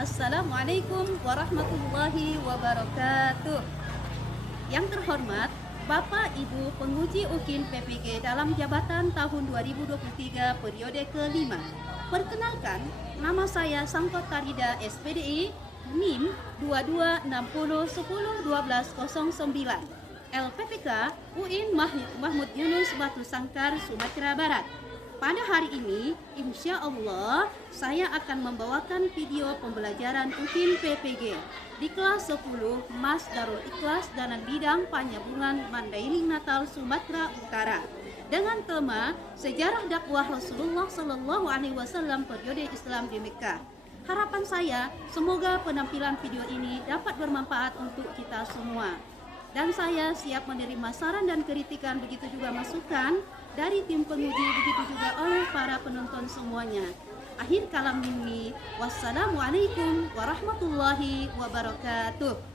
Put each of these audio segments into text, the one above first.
Assalamualaikum warahmatullahi wabarakatuh. Yang terhormat Bapak Ibu penguji UKIN PPG dalam jabatan tahun 2023 periode ke-5. Perkenalkan, nama saya Sangkot Tarida SPDI NIM 2260101209 LPPK UIN Mahmud Yunus Batu Sangkar, Sumatera Barat. Pada hari ini, insya Allah, saya akan membawakan video pembelajaran UKIN PPG di kelas 10 Mas Darul Ikhlas dalam bidang penyambungan Mandailing Natal, Sumatera Utara dengan tema Sejarah Dakwah Rasulullah Shallallahu Alaihi Wasallam periode Islam di Mekah. Harapan saya, semoga penampilan video ini dapat bermanfaat untuk kita semua. Dan saya siap menerima saran dan kritikan, begitu juga masukan dari tim penguji, begitu juga oleh para penonton semuanya. Akhir kalam minni, wassalamualaikum warahmatullahi wabarakatuh.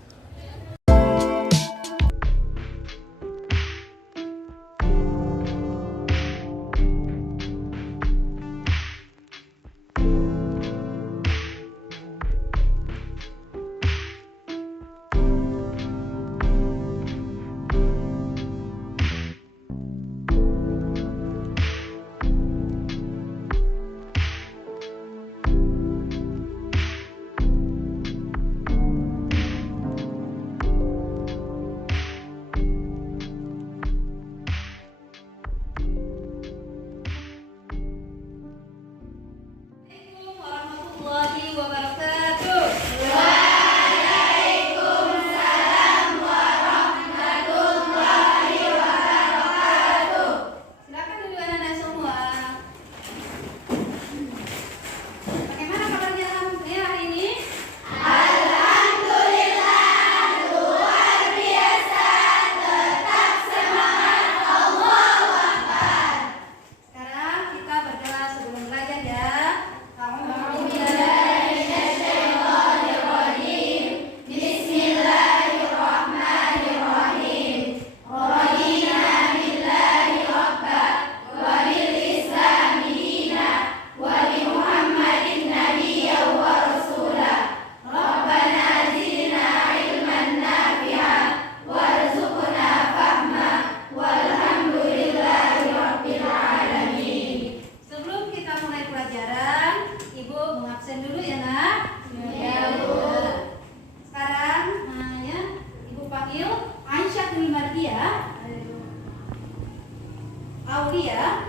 Aulia,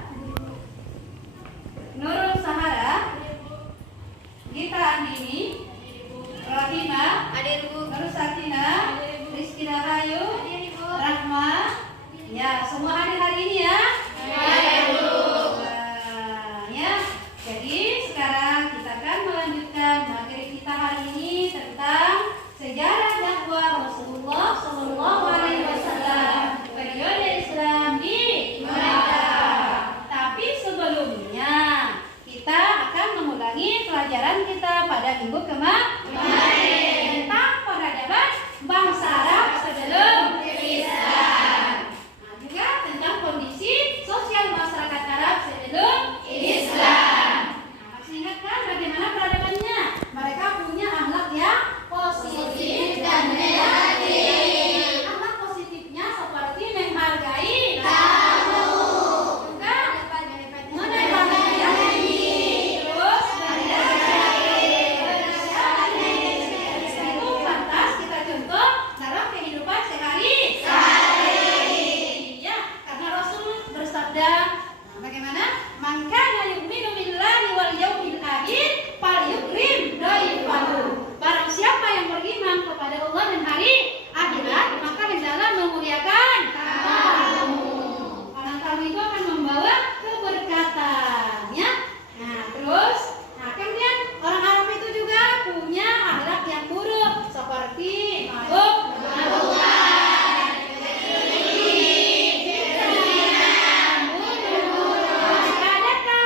Nurul Sahara, Gita Andini, Rahima, Nurul Sakina, Rizky Rahayu, Rahma. Ya, semua hadir hari ini ya. Ya, jadi sekarang kita akan melanjutkan materi kita hari ini tentang sejarah dakwah Rasulullah Shallallahu Alaihi Wasallam periode Islam di Mekah. Tapi sebelumnya kita akan mengulangi pelajaran kita pada minggu kemarin tentang peradaban bangsa Arab sebelum Islam. Nah, juga tentang kondisi sosial masyarakat Arab sebelum Islam. Nah, masih ingat kan bagaimana peradabannya? Mereka punya akhlak yang positif dan negatif. Akhlak positifnya seperti menghargai tamu, juga menghormati, terus itu pantas kita contoh dalam kehidupan sehari-hari. Ya, karena Rasul bersabda, bagaimana? Man kana yu'minu billahi wal yawmil akhir falyukrim dhaifahu. Barang siapa yang beriman kepada Allah dan hari akhirat, maka hendaklah memuliakan tamu. Karena tamu itu akan membawa keberkatan, ya. Nah, terus, kemudian orang Arab itu juga punya akhlak yang buruk seperti mabuk-mabukan, kemudian membunuh, ada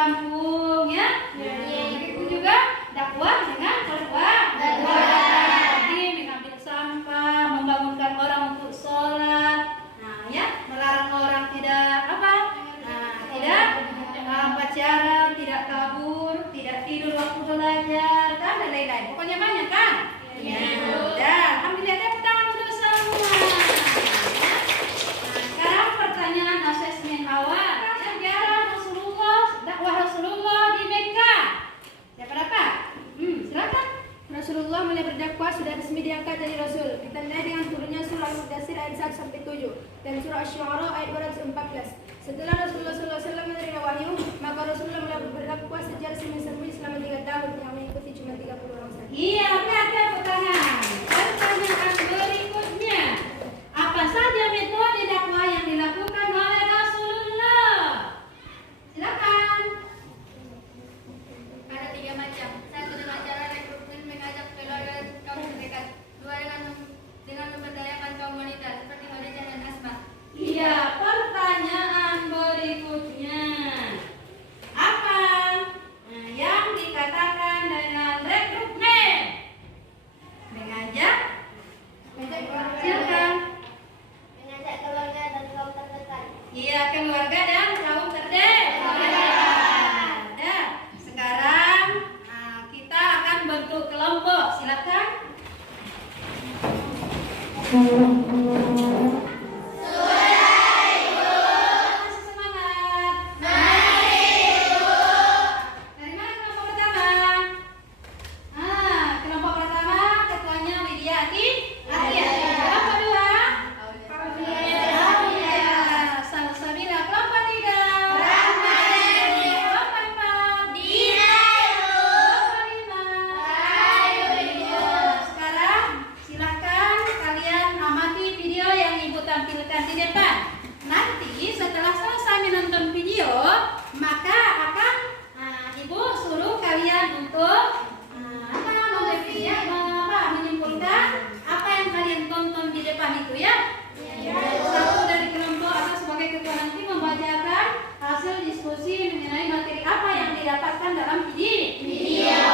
kampung ya. Begitu juga dakwah dengan keluarga. Jadi mengambil sampah, membangunkan orang untuk sholat. Nah, ya, melarang orang tidak apa? Tidak pacaran, tidak kabur, tidak tidur waktu belajar, kan dan lain-lain. Pokoknya banyak kan? Ya. Ambil lihat tangan dulu semua. Ya. Nah, sekarang pertanyaan asesmen awal. Sejarah Rasulullah, dakwah Rasulullah di Mekah. Siapa dapat? Silakan. Rasulullah mulai berdakwah sudah resmi diangkat dari Rasul, ditandai dengan turunnya surah Al-Mudaththir ayat 1-7 dan surah Asy-Syu'ara ayat 214. Setelah Rasulullah SAW menerima wahyu, maka Rasulullah mulai berdakwah secara semi-semi selama 3 tahun yang mengikuti cuma 30 orang saja. Iya, ada pertanyaan. Pertanyaan berikutnya. Apa saja metode dakwah yang dilakukan oleh Rasulullah? Silakan. Ada 3 macam. 1 dengan cara rekrutmen mengajak keluarga kaum terdekat. 2 dengan memberdayakan kaum wanita seperti Khadijah dan Asma. Iya, pertanyaan berikutnya. Apa yang dikatakan dengan rekrutmen? Mengajak? Silakan. Mengajak keluarga dan kaum terdekat. Iya, keluarga dan kaum terdekat. Nah, sekarang kita akan bentuk kelompok. Silakan. Masih semangat. Dari mana kelompok pertama? Kelompok pertama ketuanya Widya Atia. Kelompok kedua? Aulia. Salsabila. Kelompok tiga? Kelompok empat? Kelompok lima? Sekarang silakan kalian amati video yang Ibu tampilkan di depan. Nanti setelah selesai menonton video, maka akan Ibu suruh kalian untuk menyimpulkan apa yang kalian tonton di depan itu ya. Satu dari kelompok atau sebagai ketua nanti membacakan hasil diskusi mengenai materi apa yang didapatkan dalam video.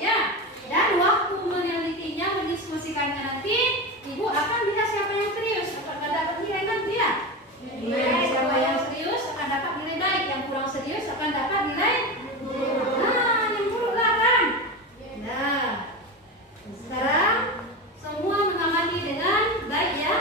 Ya. Dan waktu menelitinya, mendiskusikannya nanti, Ibu akan lihat siapa yang serius akan dapat nilai nanti ya. Siapa yang serius akan dapat nilai baik, yang kurang serius akan dapat nilai yang buruk lah kan. Nah, sekarang semua mengamati dengan baik ya.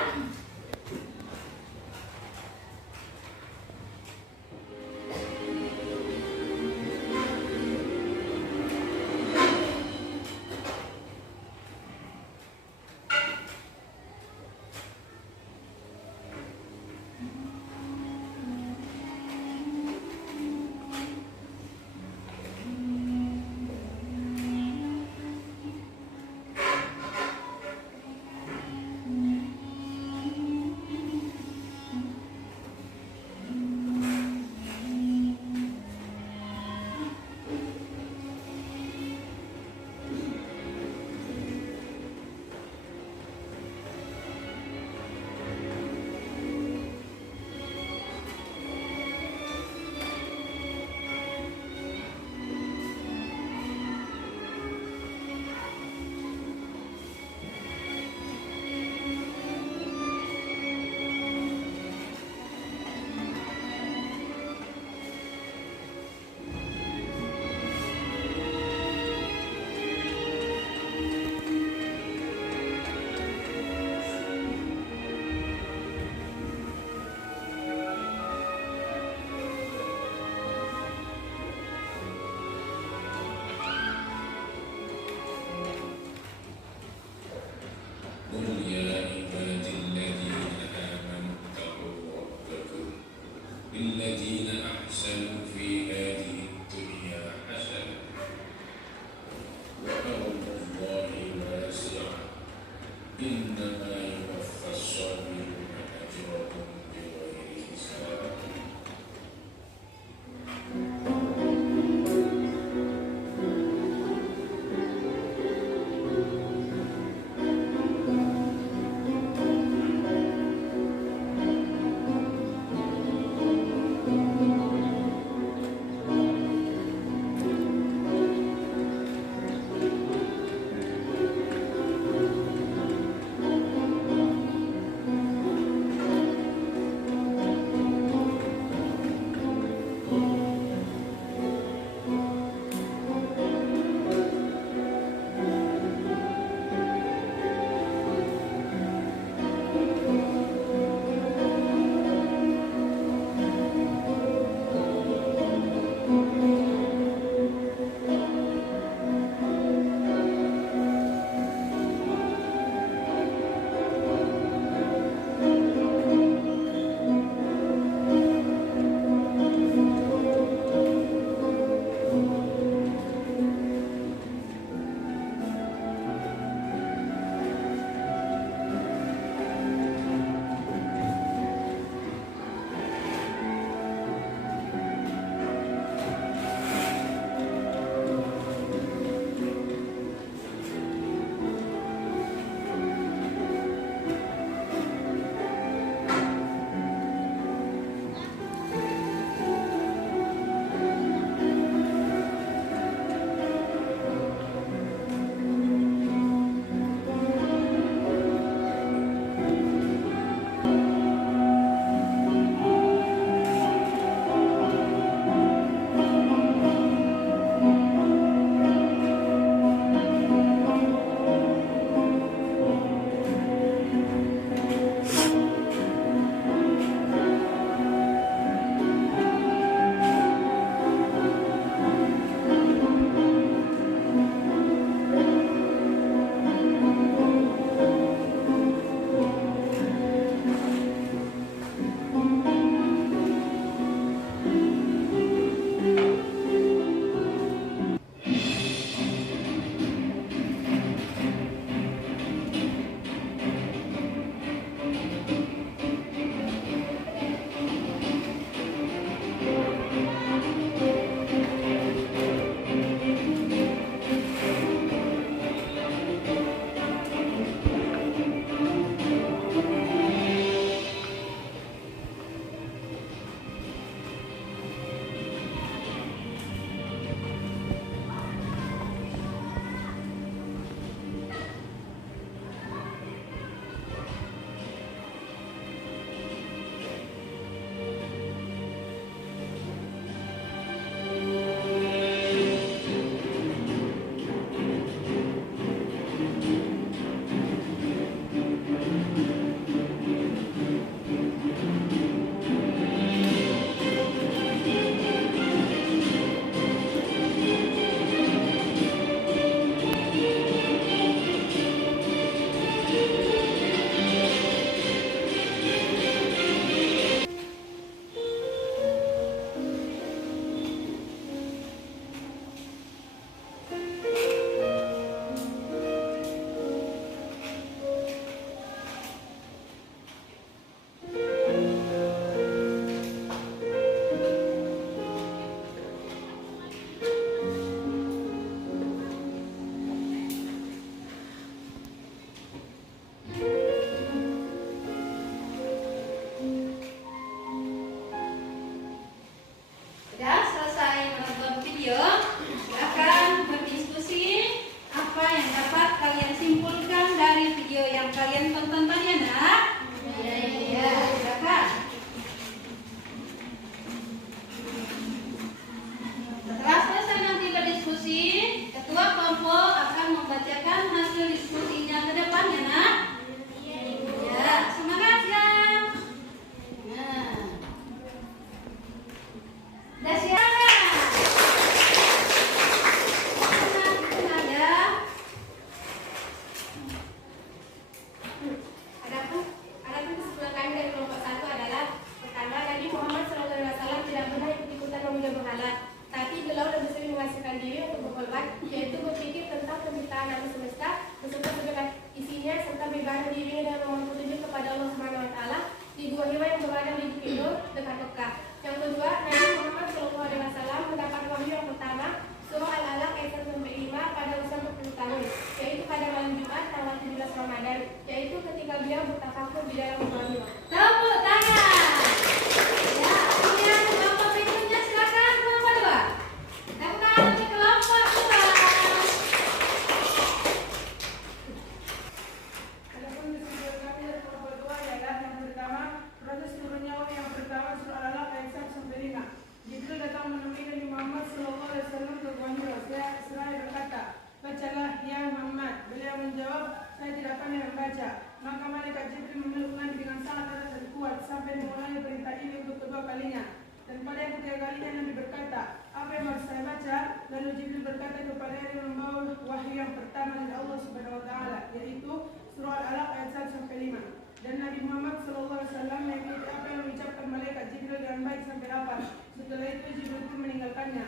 ketiga kalinya Nabi berkata, apa yang harus saya baca? Lalu Jibril berkata kepada yang membawa wahyu yang pertama dari Allah Subhanahu Wa Taala, yaitu surah Al-Alaq ayat 1 sampai 5. Dan Nabi Muhammad SAW mengikuti apa yang diucapkan malaikat Jibril dengan baik sampai 8. Setelah itu Jibril pun meninggalkannya.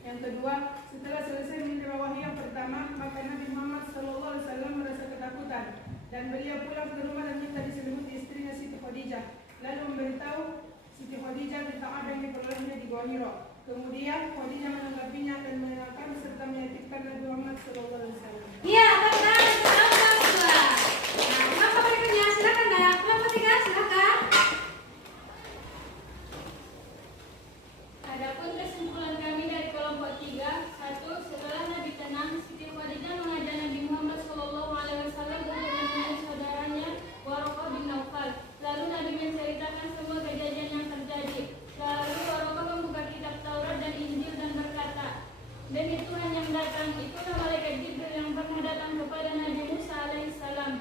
Yang kedua, setelah selesai menerima wahyu yang pertama, maka Nabi Muhammad SAW merasa ketakutan dan beliau pulang ke rumah dan minta diselimuti istrinya Siti Khadijah. Lalu memberitahu Siti Khadijah tentang apa yang diperolehnya di Gua Hira. Kemudian Khadijah menanggapinya dan mengenalkan serta menyatipkan Nabi Muhammad SAW. Iya, benar. Nah, kenapa berikutnya? Silakan Daya. Kelompok 3, silakan. Adapun kesimpulan kami dari kelompok 3, 1. Setelah Nabi tenang, Siti Khadijah mengajak Nabi Muhammad SAW untuk menemui saudaranya Waraqah bin Naufal. Lalu Nabi menceritakan semua kejadian yang terjadi. Lalu Waraqah membuka kitab Taurat dan Injil dan berkata, demi Tuhan yang datang, itulah malaikat Jibril yang pernah datang kepada Nabi Musa alaihissalam.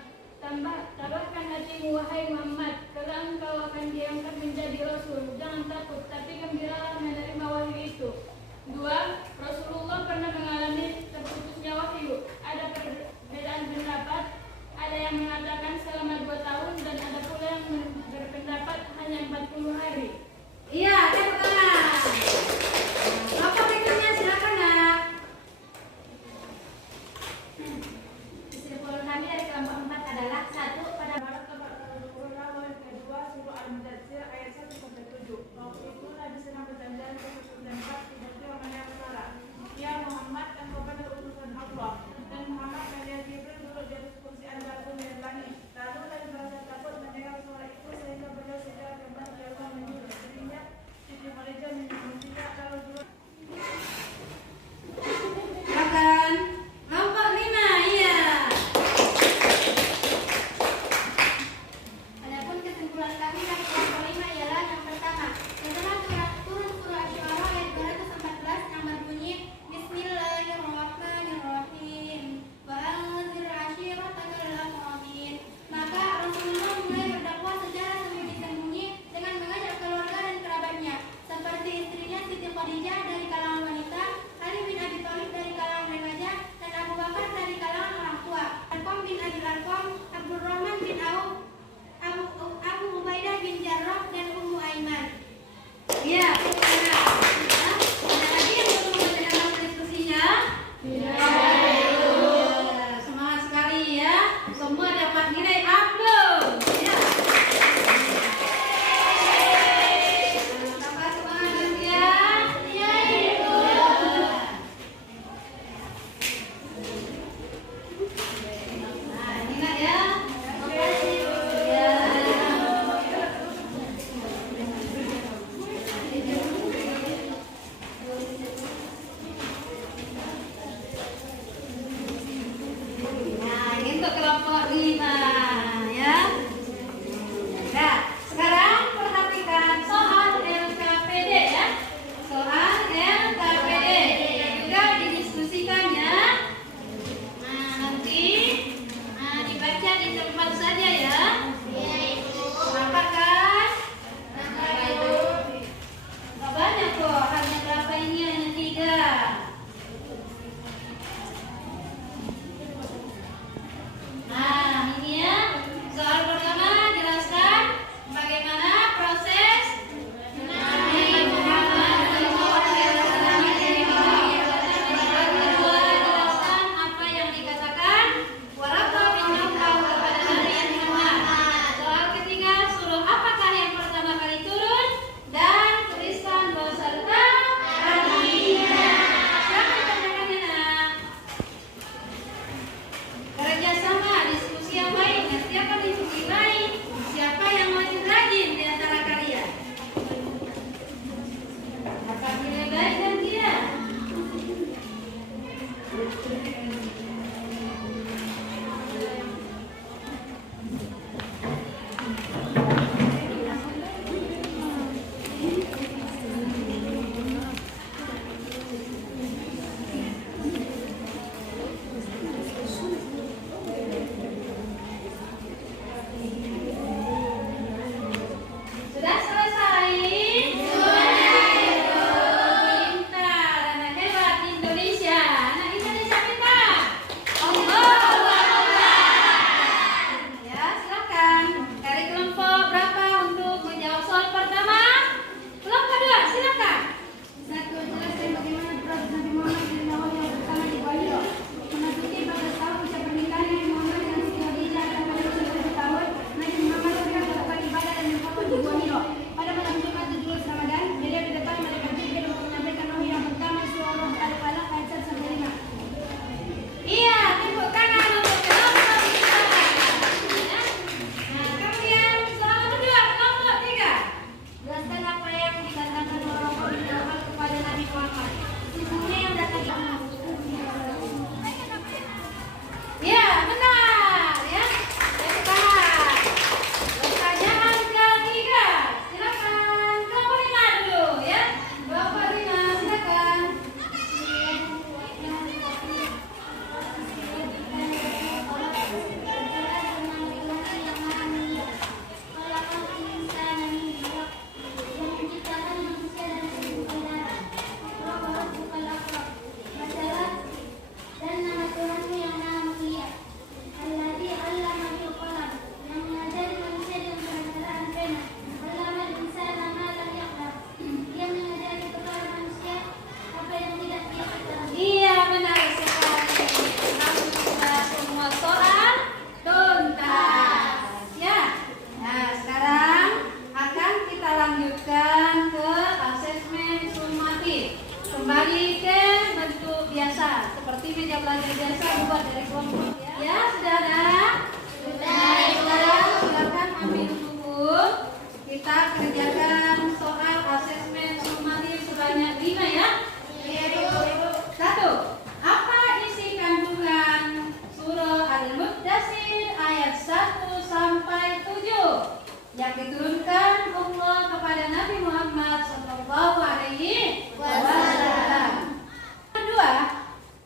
Tabahkan hatimu wahai Muhammad, kelak engkau akan diangkat menjadi Rasul. Jangan takut, tapi gembiralah menerima wahyu itu. 2. Rasulullah pernah mengalami terputusnya wahyu. Ada perbedaan pendapat. Ada yang mengatakan selama 2 tahun dan ada pula yang berpendapat hanya 40 meja belajar biasa buat dari kelompok ya. Ya, sudah ada? Sudah. Silakan ambil buku. Kita kerjakan soal asesmen sumatif sebanyak 5 ya. Iya, Ibu. 1. Apa isi kandungan surah Al-Muddatsir ayat 1 sampai 7 yang diturunkan Allah kepada Nabi Muhammad sallallahu alaihi wasallam? Kedua,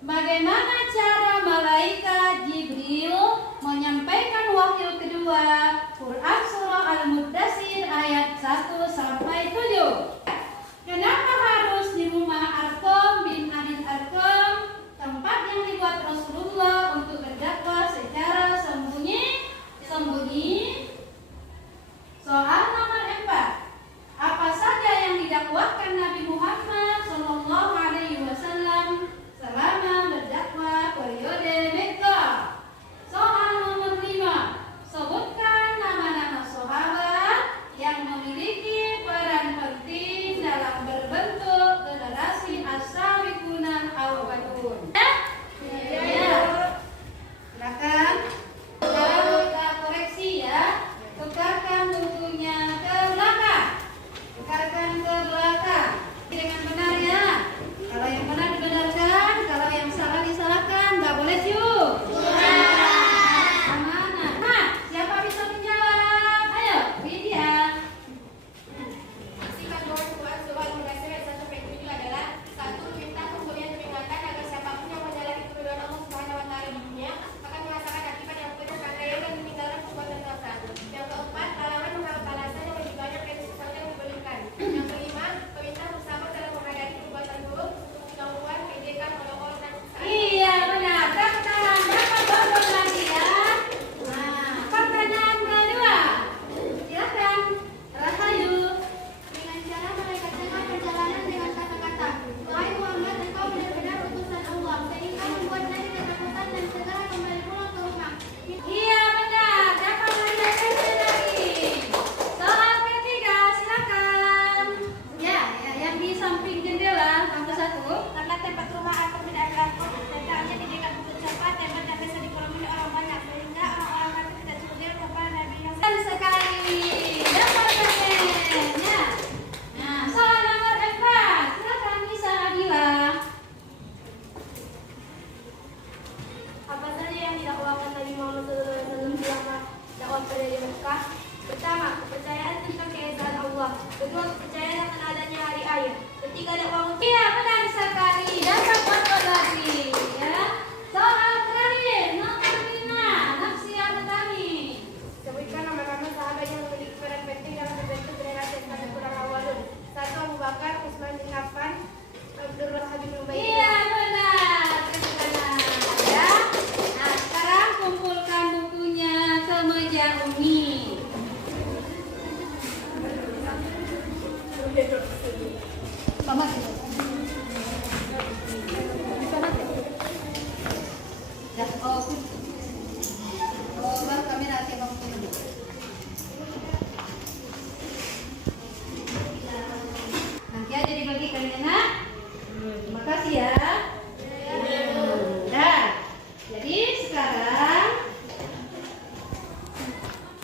bagaimana cara malaikat Jibril menyampaikan wahyu kedua Quran surah Al-Muddatsir ayat 1 sampai 7? Kenapa harus di rumah Arqam bin Abil Arqam, tempat yang dibuat Rasulullah untuk berdakwah secara sembunyi? Soal nomor 4. Apa saja yang didakwahkan Nabi Muhammad sallallahu alaihi wasallam selama berdakwah periode Mekah? Soal nomor 5. Sebutkan nama-nama sahabat yang memiliki peran penting dalam berbentuk generasi as-sabiqunal awwalun. Ya. Silakan. Sekarang kita koreksi ya. Tukarkan bukunya ke belakang. Tukarkan ke belakang. Dengan benar ya. Kalau yang benar dibenarkan, kalau yang salah disalahkan. Nggak boleh yuk. Amanah. Nah, siapa bisa menjawab? Ayo, Widya. Isi kandungan Quran surah Al-Muddatsir ayat 1 sampai 7 adalah 1. Perintah kemudian diperingatkan agar siapapun yang menjalani kebenaran Allah Subhanahu wa taala di dunia akan merasakan akibat yang penuh kekayaan dan meninggalkan perbuatan dosa. Yang keempat, larangan mengharap balasan yang lebih banyak dari sesuatu yang diberikan. Yang kelima, perintah bersabar dalam menghadapi perbuatan buruk untuk ketahuan, ejekan, olok-olok dan sesat. Iya benar. Tepuk tangan. Dapat bonus lagi ya. Nah, pertanyaan kedua. Silakan. Rahayu. Dengan cara malaikat dengar perjalanan dengan kata-kata, "Wahai Muhammad, engkau benar-benar utusan Allah," sehingga membuat Nabi ketakutan dan segera kembali pulang ke rumah. Iya benar. Dapat lagi. Soal ketiga, silakan. Ya, yang di samping jendela nomor 1. Karena tempat rumah Arqam bin Abil Arqam letaknya di dekat bukit sampah, tempat yang biasa dikerumuni orang banyak, sehingga orang-orang kafir tidak curiga kepada Nabi yang Dan sekali dapat pertanyaannya. Nah, soal nomor 4. Silakan Nisa Adila. Apa saja yang didakwakan Nabi Muhammad SAW selama dakwah periode Mekah? Pertama, kepercayaan tentang keesaan Allah. Kedua, kepercayaan akan adanya hari akhir. Ketiga, dakwah untuk Iya benar sekali. Dapat bonus lagi ya. Soal terakhir nomor 5. Nafsia Betami. sebutkan nama-nama sahabat yang memiliki peran penting dalam membentuk generasi as-sabiqunal awwalun. 1. Abu Bakar, Utsman bin Affan, Abdurrahman bin Ubaidillah. Iya benar. Tepuk tangan ya. Nah sekarang kumpulkan bukunya ke meja Umi. Selamat. Ya, baru kami nanti bangun. Nanti aja dibagikan ya nak. Terima kasih ya. Dah. Jadi sekarang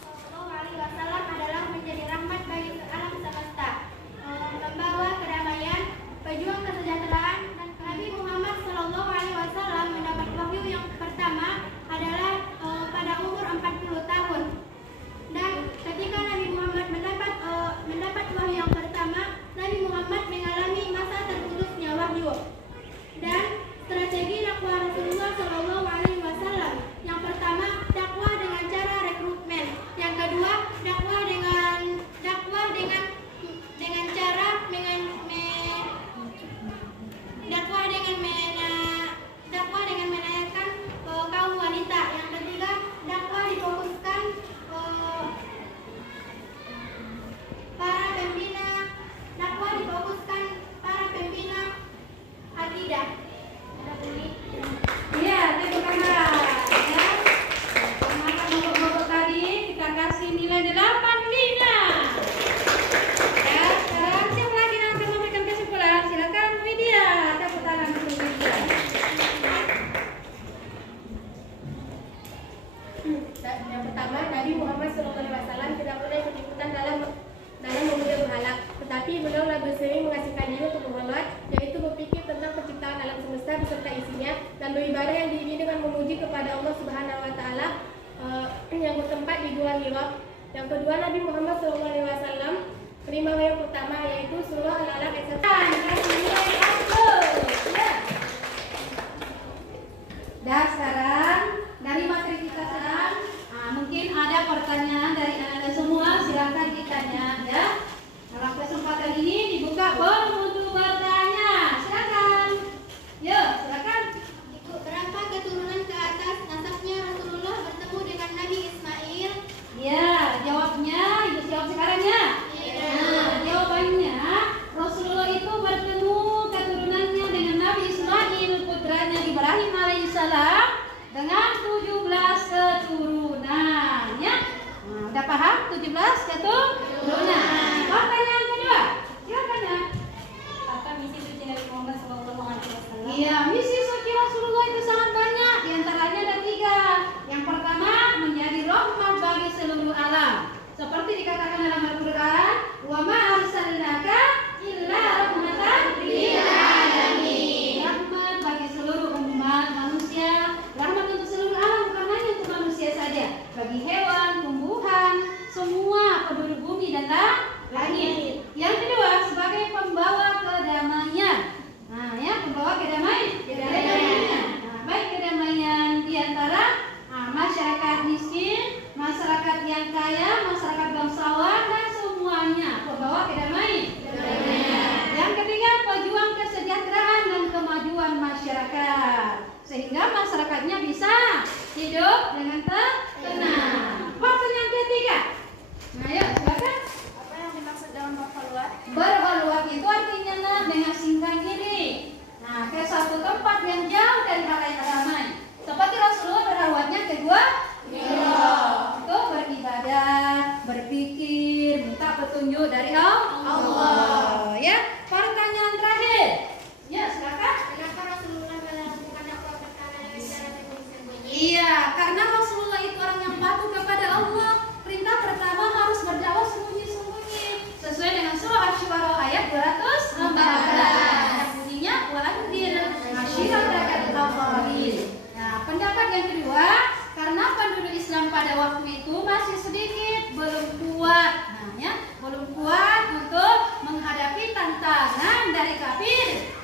Sallallahu alaihi wasallam adalah menjadi rahmat bagi alam semesta, membawa kedamaian, pejuang Mi'raj. Yang kedua, Nabi Muhammad SAW menerima wahyu yang pertama, yaitu surah Al-Alaq ayat 1. Dan sekarang dari materi kita sekarang, mungkin ada pertanyaan dari anda semua, silakan ditanya ya. Dalam kesempatan ini dibuka forum untuk bertanya. Silakan. Yuk, silakan. Berapa keturunan ke atas nasabnya Rasulullah bertemu dengan Nabi Ismail? Ya, jawabnya ibu jawab sekarang ya. Nah, jawabannya Rasulullah itu bertemu keturunannya dengan Nabi Ismail, putranya Ibrahim alaihissalam, dengan 17 keturunan ya. Udah paham 17 keturunan? Pertanyaan kedua, silakan ya. Apa misi suci Nabi Muhammad SAW? Iya, misi suci Rasulullah itu sangat banyak. Di antaranya ada 3. Yang pertama, menjadi rahmat bagi seluruh alam. Seperti dikatakan dalam Al-Quran, wa ma arsalnaka illa rahmatan lil alamin. Rahmat bagi seluruh umat manusia, rahmat untuk seluruh alam, bukan hanya untuk manusia saja, bagi hewan, tumbuhan, semua penduduk bumi dan langit. Yang kedua, sebagai pembawa kedamaian. Nah, ya, pembawa kedamaian. Nah, baik kedamaian di antara masyarakat miskin, masyarakat yang kaya, masyarakat bangsawan, dan semuanya pembawa kedamaian. Yang ketiga, pejuang kesejahteraan dan kemajuan masyarakat, sehingga masyarakatnya bisa hidup dengan tenang. Pertanyaan ketiga. Nah, yuk, silakan. Apa yang dimaksud dalam berkhulwat? Berkhulwat itu artinya mengasingkan diri, ke suatu tempat yang jauh dari halayak ramai. Seperti Rasulullah berkhulwatnya kedua, untuk beribadah, berpikir, minta petunjuk dari Allah. Ya, pertanyaan terakhir. Ya, silakan. Kenapa Rasulullah melakukan dakwah pertama dengan cara sembunyi-sembunyi? Iya, karena Rasulullah itu orang yang patuh kepada Allah. Perintah pertama harus berdakwah sembunyi-sembunyi, sesuai dengan surah Asy-Syu'ara ayat 214. Bunyinya wa anzir ashiratakal aqrabin. Nah, pendapat yang kedua, karena penduduk Islam pada waktu itu masih sedikit, belum kuat. Nah, ya, belum kuat untuk menghadapi tantangan dari kafir.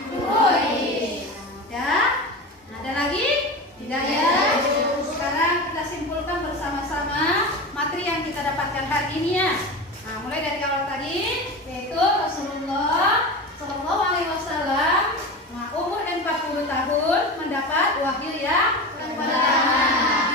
Ada lagi? Tidak ya? Sekarang kita simpulkan bersama-sama materi yang kita dapatkan hari ini ya. Nah, mulai dari awal tadi, yaitu Rasulullah Shallallahu Alaihi Wasallam umur 40 tahun mendapat wahyu yang pertama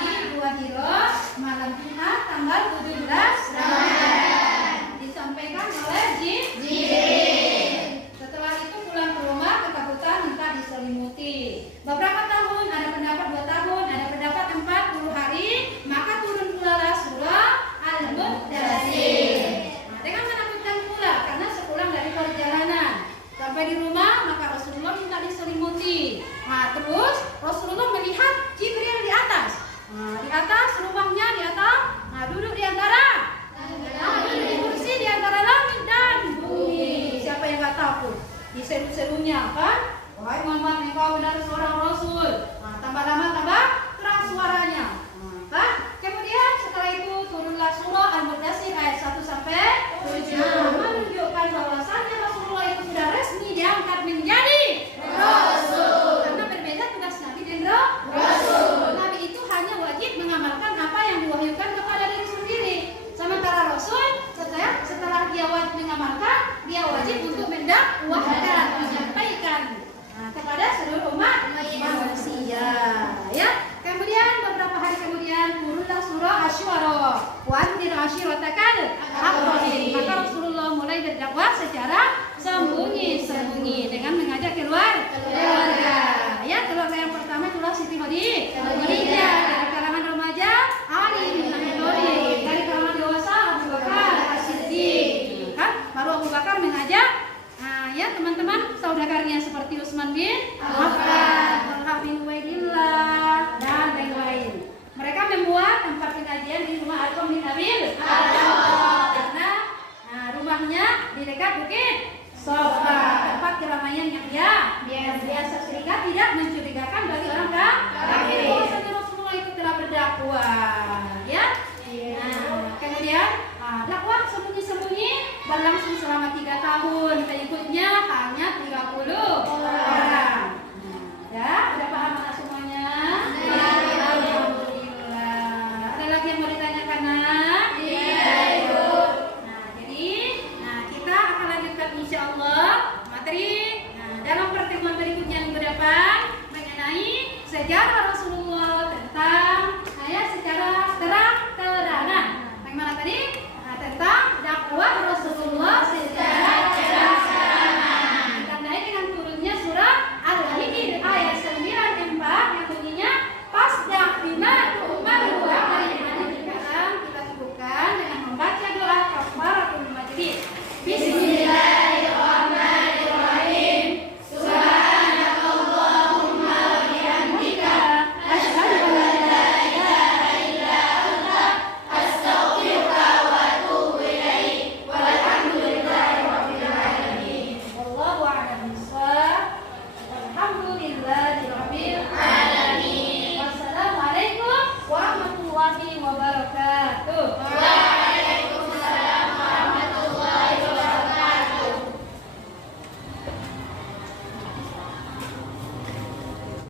di Gua Hira malam Jumat tanggal 17 Ramadan, disampaikan oleh Jibril. Setelah itu pulang ke rumah ketakutan minta diselimuti. Beberapa tahun, ada pendapat 2 tahun, ada pendapat 40 hari, maka turun pula surah Al-Mudaththir. Nah, dengan menakutkan pula karena sepulang dari perjalanan sampai di rumah, maka Rasulullah minta diselimuti. Nah, terus Rasulullah melihat Jibril di atas. Nah, di atas rumahnya, di atas, duduk di antara, duduk di kursi di antara langit dan bumi. Siapa yang gak takut? Diseru-serunya kan? Wahai Muhammad, engkau benar seorang Rasul. Nah, tambah lama tambah keras suaranya. Nah, kemudian setelah itu turunlah surah Al-Mudaththir ayat 1 sampai 7, menunjukkan bahwasannya Rasulullah itu sudah resmi diangkat menjadi Rasul. Karena berbeda tugas Nabi dan Rasul. Nabi itu hanya wajib mengamalkan apa yang diwahyukan kepada diri sendiri. Sementara Rasul setelah dia wajib mengamalkan, dia wajib untuk mendakwahkan, menyampaikan kepada seluruh umat manusia. Ya. Kemudian beberapa hari kemudian turunlah surah Asy-Syu'ara. Wa anzir ashiratakal aqrabin. Maka Rasulullah mulai berdakwah secara sembunyi-sembunyi dengan mengajak keluarga. Ya, keluarga yang pertama itulah Siti Khadijah. Dari kalangan remaja Ali bin Abi Thalib. Dari kalangan dewasa Abu Bakar As-Siddiq. Kan? Baru Abu Bakar mengajak ya teman-teman saudagarnya seperti Utsman bin Affan, Talha bin Ubaidillah dan lain-lain. Mereka membuat tempat pengajian di rumah Arqam bin Abil karena rumahnya di dekat Bukit Safa, tempat keramaian